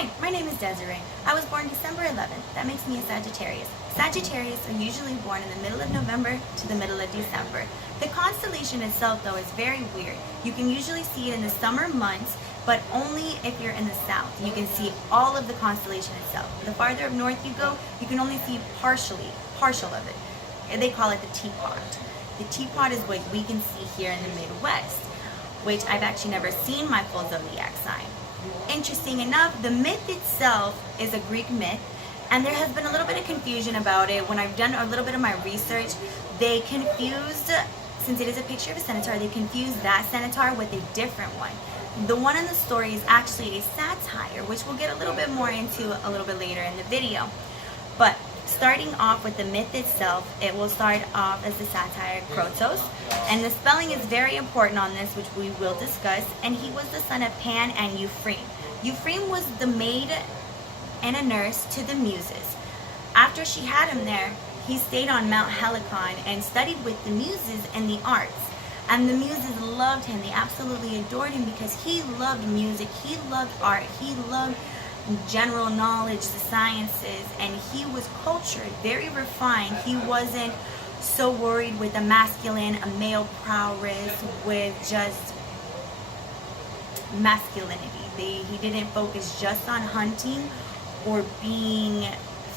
Hi, my name is Desiree. I was born December 11th. That makes me a Sagittarius. Sagittarius are usually born in the middle of November to the middle of December. The constellation itself, though, is very weird. You can usually see it in the summer months, but only if you're in the south. You can see all of the constellation itself. The farther up north you go, you can only see partial of it. And they call it the teapot. The teapot is what we can see here in the Midwest, which I've actually never seen my full zodiac sign. Interesting enough, the myth itself is a Greek myth, and there has been a little bit of confusion about it. When I've done a little bit of my research, they confused, since it is a picture of a centaur, they confused that centaur with a different one. The one in the story is actually a satire, which we'll get a little bit more into a little bit later in the video. But starting off with the myth itself, it will start off as the satire Krotos, and the spelling is very important on this, which we will discuss. And he was the son of Pan and Eupheme. Eupheme was the maid and a nurse to the Muses. After she had him there, he stayed on Mount Helicon and studied with the Muses in the arts. And the Muses loved him. They absolutely adored him because he loved music, he loved art, he loved general knowledge, the sciences, and he was cultured, very refined. He wasn't so worried with a masculine, a male prowess, with just masculinity. He didn't focus just on hunting or being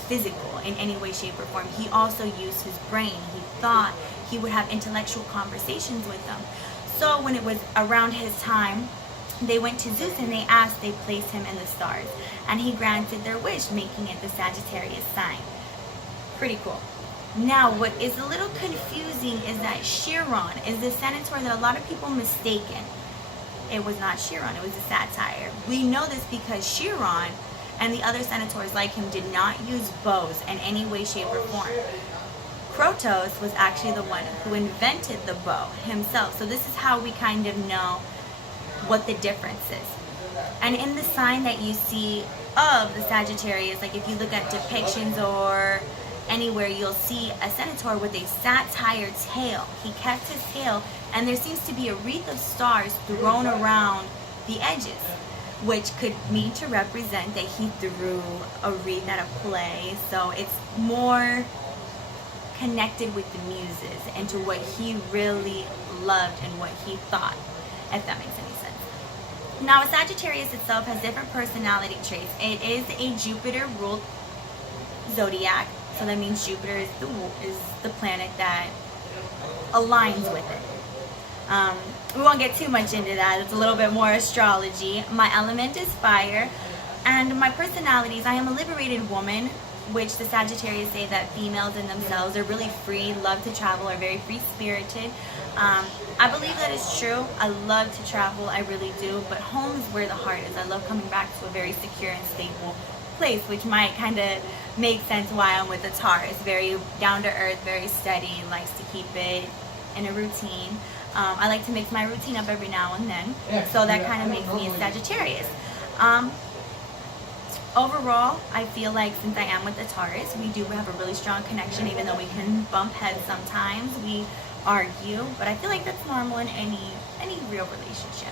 physical in any way, shape, or form. He also used his brain. He thought. He would have intellectual conversations with them. So when it was around his time, they went to Zeus and they placed him in the stars. And he granted their wish, making it the Sagittarius sign. Pretty cool. Now, what is a little confusing is that Chiron is the centaur that a lot of people mistaken. It was not Chiron, it was a satire. We know this because Chiron and the other centaurs like him did not use bows in any way, shape, or form. Krotos was actually the one who invented the bow himself. So this is how we kind of know what the difference is. And in the sign that you see of the Sagittarius, like if you look at depictions or anywhere, you'll see a centaur with a satire tail. He kept his tail, and there seems to be a wreath of stars thrown around the edges, which could mean to represent that he threw a wreath at a play. So it's more connected with the Muses and to what he really loved and what he thought, if that makes any sense. Now, a Sagittarius itself has different personality traits. It is a Jupiter-ruled zodiac, so that means Jupiter is the planet that aligns with it. We won't get too much into that. It's a little bit more astrology. My element is fire, and my personalities, I am a liberated woman, which the Sagittarius say that females in themselves are really free, love to travel, are very free-spirited. I believe that is true. I love to travel, I really do, but home is where the heart is. I love coming back to a very secure and stable place, which might kind of make sense why I'm with the Taurus. Very down-to-earth, very steady, likes to keep it in a routine. I like to mix my routine up every now and then, so that kind of makes me a Sagittarius. Overall, I feel like since I am with the Taurus, we do have a really strong connection, even though we can bump heads sometimes. We argue, but I feel like that's normal in any real relationship.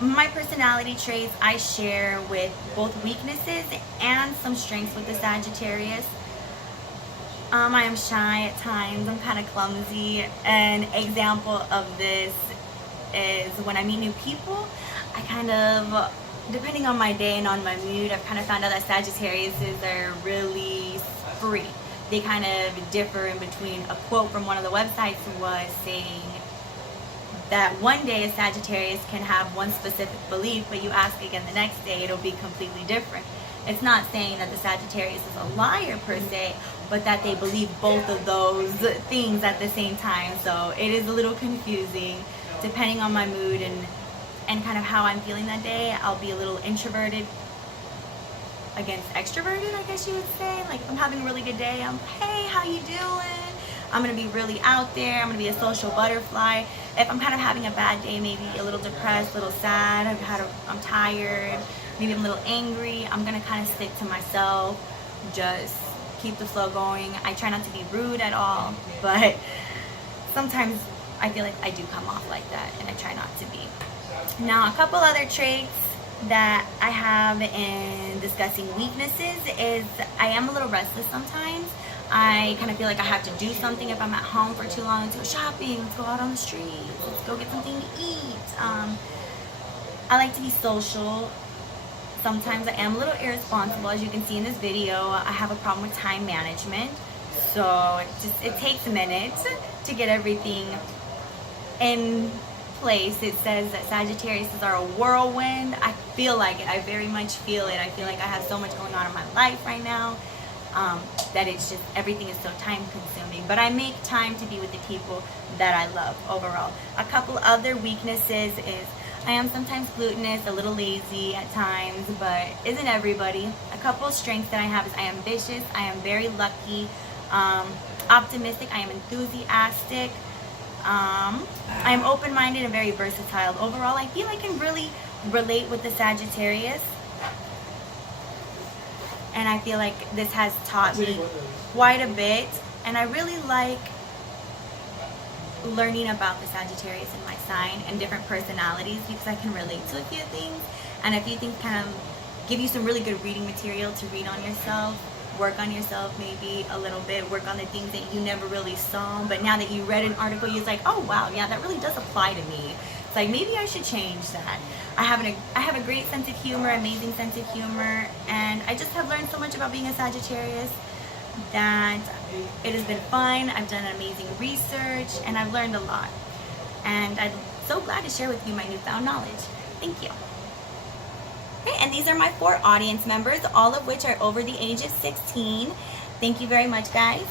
My personality traits I share with both weaknesses and some strengths with the Sagittarius. I am shy at times. I'm kind of clumsy. An example of this is when I meet new people, I kind of, depending on my day and on my mood, I've kind of found out that Sagittariuses are really free. They kind of differ in between. A quote from one of the websites was saying that one day a Sagittarius can have one specific belief, but you ask again the next day, it'll be completely different. It's not saying that the Sagittarius is a liar per se, but that they believe both of those things at the same time. So it is a little confusing depending on my mood and kind of how I'm feeling that day. I'll be a little introverted against extroverted, I guess you would say. Like if I'm having a really good day, I'm, hey, how you doing? I'm gonna be really out there. I'm gonna be a social butterfly. If I'm kind of having a bad day, maybe a little depressed, a little sad, I'm tired, maybe I'm a little angry, I'm gonna kind of stick to myself, just keep the flow going. I try not to be rude at all, but sometimes I feel like I do come off like that, and I try not to be. Now, a couple other traits that I have in discussing weaknesses is I am a little restless sometimes. I kind of feel like I have to do something if I'm at home for too long. Let's go shopping, let's go out on the street, let's go get something to eat. I like to be social. Sometimes I am a little irresponsible. As you can see in this video, I have a problem with time management. So it takes a minute to get everything in place. It says that Sagittarius are a whirlwind. I feel like it. I very much feel it. I feel like I have so much going on in my life right now that it's just, everything is so time consuming. But I make time to be with the people that I love overall. A couple other weaknesses is I am sometimes glutinous, a little lazy at times, but isn't everybody? A couple of strengths that I have is I am ambitious, I am very lucky, optimistic, I am enthusiastic, I am open-minded and very versatile. Overall, I feel I can really relate with the Sagittarius, and I feel like this has taught me quite a bit, and I really like learning about the Sagittarius in my sign and different personalities because I can relate to a few things, and a few things kind of give you some really good reading material to read on yourself, work on yourself maybe a little bit, work on the things that you never really saw, but now that you read an article, you're like, oh wow, yeah, that really does apply to me. It's like, maybe I should change that. I have a great sense of humor, amazing sense of humor, and I just have learned so much about being a Sagittarius that it has been fun. I've done amazing research and I've learned a lot, and I'm so glad to share with you my newfound knowledge. Thank you. Okay, and these are my 4 audience members, all of which are over the age of 16. Thank you very much, guys.